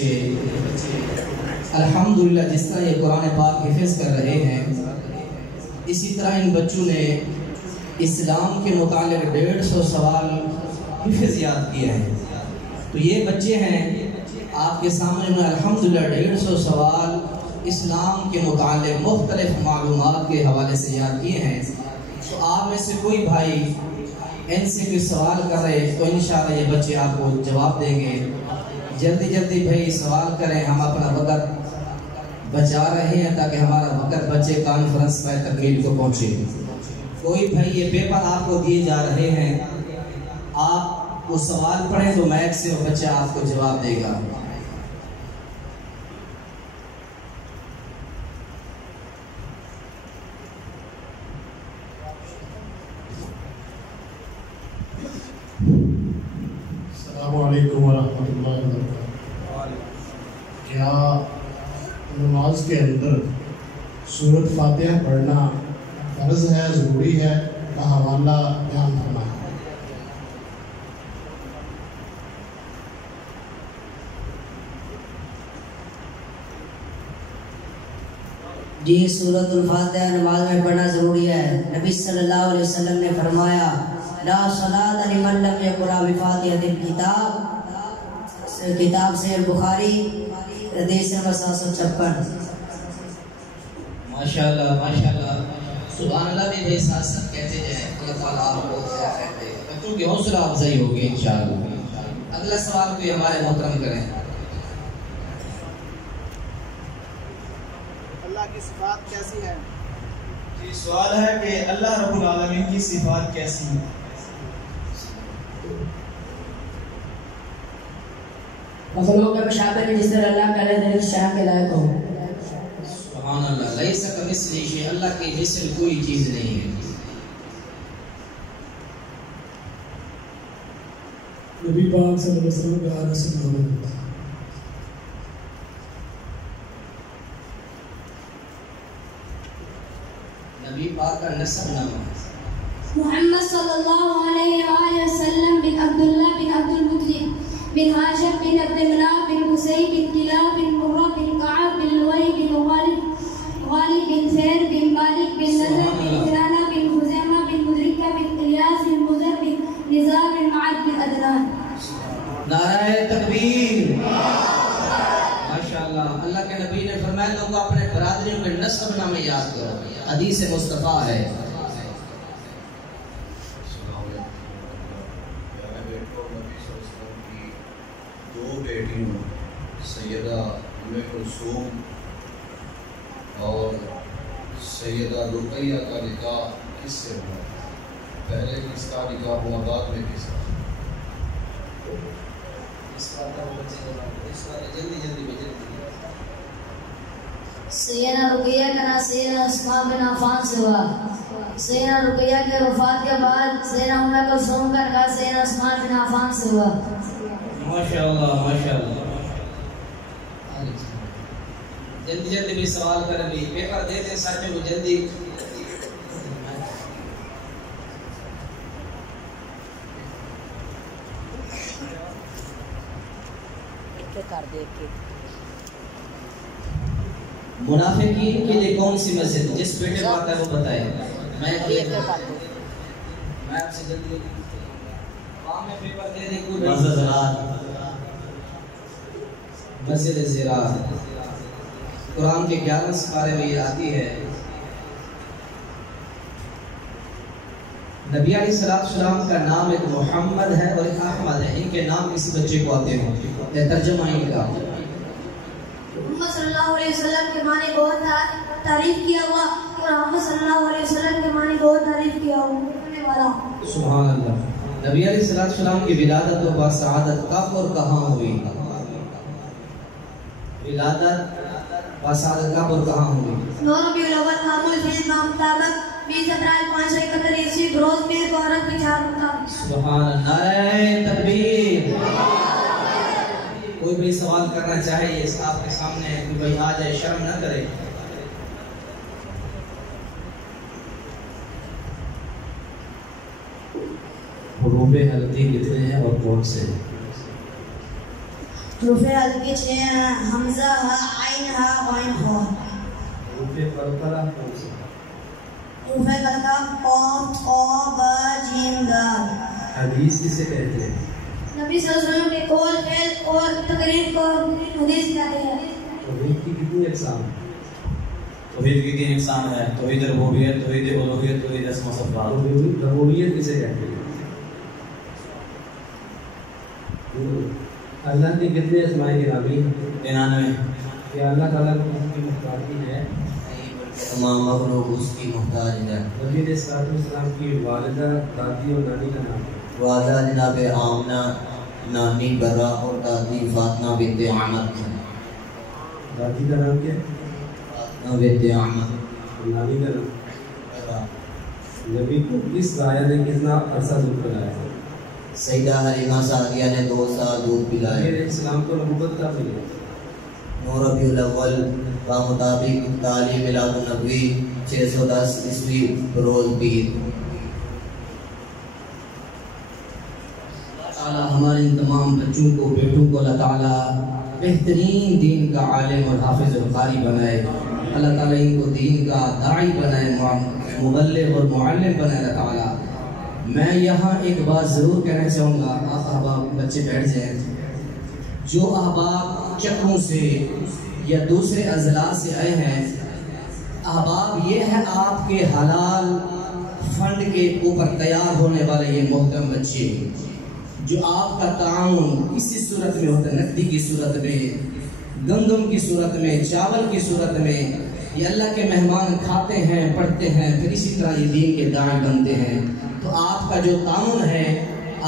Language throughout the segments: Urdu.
بچے الحمدللہ جس طرح یہ قرآن پاک حفظ کر رہے ہیں، اسی طرح ان بچوں نے اسلام کے متعلق 150 سوال حفظ یاد کیے ہیں۔ تو یہ بچے ہیں آپ کے سامنے، انہوں نے الحمدللہ 150 سوال اسلام کے متعلق مختلف معلومات کے حوالے سے یاد کیے ہیں۔ تو آپ میں سے کوئی بھائی ان سے کوئی سوال کر رہے تو انشاءاللہ یہ بچے آپ کو جواب دیں گے۔ جلدی جلدی بھائی سوال کریں، ہم اپنا وقت بچا رہے ہیں تاکہ ہمارا وقت بچے کانفرنس میں تکمیل کو پہنچے۔ کوئی بھائی یہ پیپر آپ کو دیے جا رہے ہیں، آپ وہ سوال پڑھیں تو میک سے وہ بچہ آپ کو جواب دے گا۔ السلام علیکم ورحمۃ اللہ وبرکاتہ۔ کیا نماز کے اندر سورۃ فاتحہ پڑھنا فرض ہے، ضروری ہے؟ کا حوالہ بیان فرمائیں۔ جی، سورۃ الفاتحہ نماز میں پڑھنا ضروری ہے۔ نبی صلی اللہ علیہ وسلم نے فرمایا لا صلاۃ لمن لم یقرأ بفاتحۃ الکتاب، کتاب سے بخاری حدیث نمبر 756۔ ماشاءاللہ ماشاءاللہ، سبحان اللہ بھی ساتھ ساتھ کہتے جائیں، اللہ تعالیٰ آپ کو خیر دے، بچوں کی حوصلہ افزائی ہوگی انشاءاللہ۔ اگلا سوال کوئی ہمارے محترم کریں۔ اللہ کی صفات کیسی ہے؟ جی، سوال ہے کہ اللہ رب العالمین کی صفات کیسی ہیں؟ مخلوق کے مشابہ نہیں جس طرح اللہ کا لائق شان کے لائق ہو۔ سبحان اللہ، لیس کمثلہ شیء، اللہ کی مثل کوئی چیز نہیں ہے۔ نبی پاک صلی اللہ علیہ وسلم کا رسول محمد۔ نبی پاک کا نسب نامہ محمد صلی اللہ علیہ وآلہ وسلم بن عبداللہ بن عبد المطلب بن ہاشم بن عبد مناف بن قصی بن کلاب بن مرہ بن کعب بن لؤی بن غالب بن فہر بن مالک بن نضر بن کنانہ بن خزیمہ بن مدرکہ بن الیاس بن مضر بن نزار بن معد بن عدنان۔ نعرہ تکبیر، ماشاءاللہ۔ اللہ کے نبی نے فرمایا لوگوں اپنے برادریوں کے نسب نامے یاد کرو، حدیث مصطفیٰ ہے۔ دو بیٹیوں سیدہ ام کلثوم اور سیدہ رقیہ کا نکاح کس سے ہوا؟ پہلے کس کا نکاح ہوا، بعد میں کس کا؟ سیدہ رقیہ کا نام سیدہ اسماء بن عفان سے ہوا۔ سیدہ رقیہ کے وفات کے بعد سیدہ ام کلثوم کا نکاح سیدہ اسماء بن عفان سے ہوا۔ ماشاءاللہ ماشاءاللہ۔ جلدی جلدی بھی سوال کریں، بھی پیپر دے دیں ساتھیوں کو جلدی۔ منافقین کے لیے کون سی مسجد؟ جس بیٹے کو آتا ہے وہ بتائے۔ میں آپ سے جلدی عوام میں پیپر دے دیں کوئی مسجد زراعت، قرآن کے 11 سپارے میں یہ آتی ہے۔ نبی علیہ السلام کا نام ایک محمد ہے اور ایک احمد ہے، ان کے نام کسی بچے کو آتے ہوں، ترجمہ ان کا۔ محمد صلی اللہ علیہ وسلم کے معنی بہت تعریف کیا ہوا، اور محمد صلی اللہ علیہ وسلم کے معنی بہت تعریف کیا ہوا۔ سبحان اللہ۔ نبی علیہ السلام کی ولادت و باسعادت کب اور کہاں ہوئی؟ ولادت باسعادت کب اور کہاں ہوئی؟ 9 ربیع الاول معمول فیل کا مطابق 20 اپریل 571 عیسوی بروز پیر کو عرب کی 4 مطابق۔ سبحان اللہ، نعرہ تکبیر۔ کوئی بھی سوال کرنا چاہے یہ آپ کے سامنے ہے، کوئی بھائی آ جائے، شرم نہ کرے۔ حروف ہلکی کتنے ہیں اور کون سے؟ حروف حلقی 6 ہیں، حمزہ ہے، عین ہے، غین ہے۔ حروف قلقلہ کون سے؟ حروف قلقلہ قاف، قا، با، جیم، دال۔ حدیث کسے کہتے ہیں؟ نبی صلی اللہ علیہ وسلم کے قول، فعل اور تقریر کو حدیث کہتے ہیں۔ توحید کی کتنی اقسام ہیں؟ توحید کی 3 اقسام ہے: توحید ربوبیت، توحید الوہیت، توحید اسم و صفات۔ ربوبیت کسے کہتے ہیں؟ اللہ کے کتنے اسماء گرامی ہیں؟ 99۔ کیا اللہ تعالیٰ کو اس کی محتاجی ہے؟ تمام مخلوق اس کی محتاج ہے۔ نبی علیہ السلام کی والدہ، دادی اور نانی کا نام ہے؟ والدہ جناب آمنہ، نانی برا اور دادی فاطمہ بنت عمر۔ دادی کا نام کیا؟ فاطمہ بنت عمر۔ نانی کا نام؟ نبی کو کس رایا نے کتنا عرصہ دودھ پلایا ہے؟ سیدہ حلیمہ سعدیہ نے 2 سال دودھ پلائے۔ علیہ السلام کو نبوت کب ملی؟ 9 ربیع الاول مطابق تعلیم میلاد النبوی 610 عیسوی روز پیر۔ تعالیٰ ہمارے ان تمام بچوں کو، بیٹوں کو اللہ تعالیٰ بہترین دین کا عالم اور حافظ اور قاری بنائے۔ اللہ تعالیٰ ان کو دین کا داعی بنائے، مبلغ اور معلم بنائے اللہ تعالیٰ۔ میں یہاں ایک بات ضرور کہنا چاہوں گا، آپ احباب بچے بیٹھ جائیں۔ جو احباب چکوں سے یا دوسرے اضلاع سے آئے ہیں، احباب یہ ہے آپ کے حلال فنڈ کے اوپر تیار ہونے والے یہ محترم بچے، جو آپ کا تعاون کسی صورت میں ہوتا ہے، نقدی کی صورت میں، گندم کی صورت میں، چاول کی صورت میں، یہ اللہ کے مہمان کھاتے ہیں، پڑھتے ہیں، پھر اسی طرح یہ دین کے داعی بنتے ہیں۔ تو آپ کا جو تعاون ہے،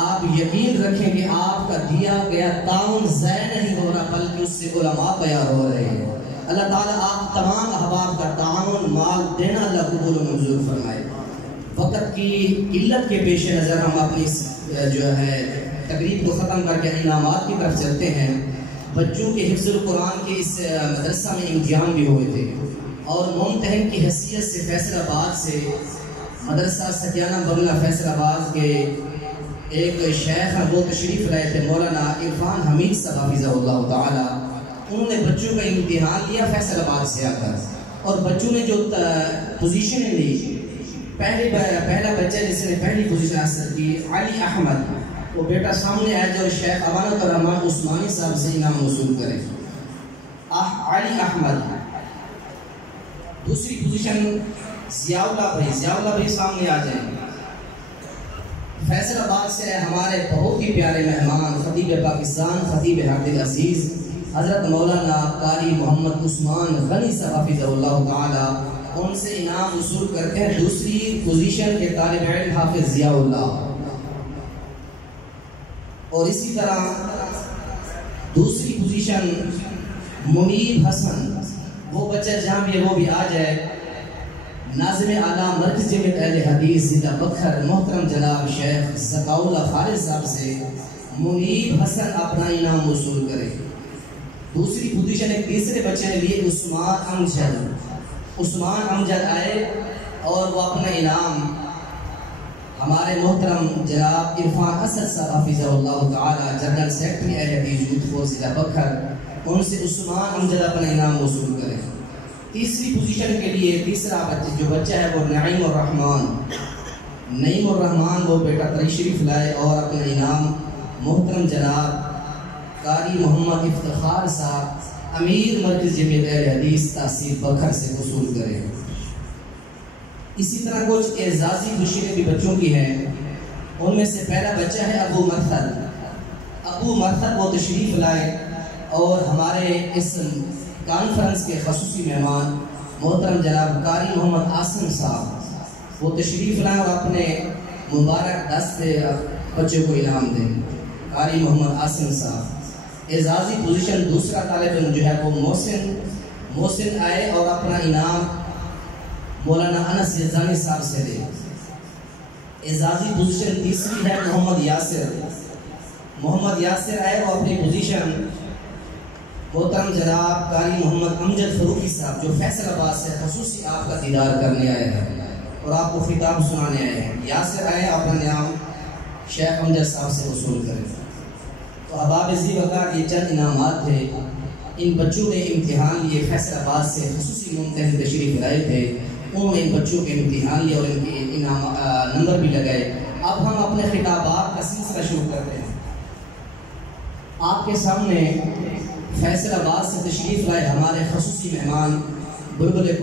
آپ یقین رکھیں کہ آپ کا دیا گیا تعاون ضائع نہیں ہو رہا، بلکہ اس سے علماء تیار ہو رہے ہیں۔ اللہ تعالیٰ آپ تمام احباب کا تعاون، مال دینا اللہ قبول و منظور فرمائے۔ وقت کی قلت کے پیش نظر ہم اپنی جو ہے تقریب کو ختم کر کے انعامات کی طرف چلتے ہیں۔ بچوں کے حفظ القرآن کے اس مدرسہ میں امتحان بھی ہوئے تھے، اور ممتحن کی حیثیت سے فیصل آباد سے مدرسہ سکینہ بنگلہ فیصل آباد کے ایک شیخ وہ تشریف لائے تھے، مولانا عرفان حمید صاحب حفظہ اللہ تعالی۔ انہوں نے بچوں کا امتحان لیا فیصل آباد سے آ کر، اور بچوں نے جو پوزیشنیں لی، پہلا بچہ جس نے پہلی پوزیشن حاصل کی علی احمد، وہ بیٹا سامنے آیا جو شیخ امانت الرحمان عثمانی صاحب سے انعام وصول کرے، علی احمد۔ دوسری پوزیشن ضیاء اللہ بھائی سامنے آ جائیں۔ فیصل آباد سے ہمارے بہت ہی پیارے مہمان، خطیب پاکستان، خطیب حرد العزیز حضرت مولانا قاری محمد عثمان غنی صاحب حفظہ اللہ تعالی، ان سے انعام وصول کرتے ہیں۔ دوسری پوزیشن کے طالب علم حافظ ضیاء اللہ، اور اسی طرح دوسری پوزیشن منیب حسن، وہ بچہ جہاں بھی ہے وہ بھی آ جائے۔ ناظم اعلیٰ مرکز جامعۃ اہل حدیث ضلع بکھر محترم جناب شیخ ذکاء اللہ خالد صاحب سے منیب حسن اپنا انعام وصول کرے۔ دوسری پوزیشن ایک تیسرے بچے نے لیے عثمان امجد آئے، اور وہ اپنا انعام ہمارے محترم جناب عرفان اسد صاحب حفظہ اللہ تعالی، جنرل سیکرٹری اہل حدیث یوتھ فورس ضلع بکھر، ان سے عثمان امجد اپنا انعام وصول کرے۔ تیسری پوزیشن کے لیے تیسرا جو بچہ ہے وہ نعیم الرحمان، وہ بیٹا تشریف لائے اور اپنا انعام محترم جناب قاری محمد افتخار صاحب امیر مرکز جامعۃ اہل حدیث تحصیل بکھر سے وصول کرے۔ اسی طرح کچھ اعزازی خوشیاں بھی بچوں کی ہیں، ان میں سے پہلا بچہ ہے ابو مرثد، وہ تشریف لائے اور ہمارے اس کانفرنس کے خصوصی مہمان محترم جناب قاری محمد عاصم صاحب، وہ تشریف لائیں اور اپنے مبارک دست بچے کو انعام دیں۔ قاری محمد عاصم صاحب۔ اعزازی پوزیشن دوسرا طالب علم جو ہے وہ محسن آئے اور اپنا انعام مولانا انس یزدانی صاحب سے دے۔ اعزازی پوزیشن تیسری ہے محمد یاسر آئے اور اپنی پوزیشن محترم جناب قاری محمد امجد فروخی صاحب، جو فیصل آباد سے خصوصی آپ کا دیدار کرنے آئے ہیں اور آپ کو خطاب سنانے آئے ہیں۔ یاسر آئے اپنا انعام شیخ امجد صاحب سے وصول کریں۔ تو احباب ذی وقار یہ چند انعامات تھے. ان بچوں نے امتحان لیے، فیصل آباد سے خصوصی ممتحن تشریف لائے تھے، انہوں نے ان بچوں کے امتحان لیے اور ان کے نمبر بھی لگائے. اب ہم اپنے خطابات کا سلسلہ شروع کرتے ہیں. آپ کے سامنے فیصل آباد سے تشریف لائے ہمارے خصوصی مہمان بلبلے کو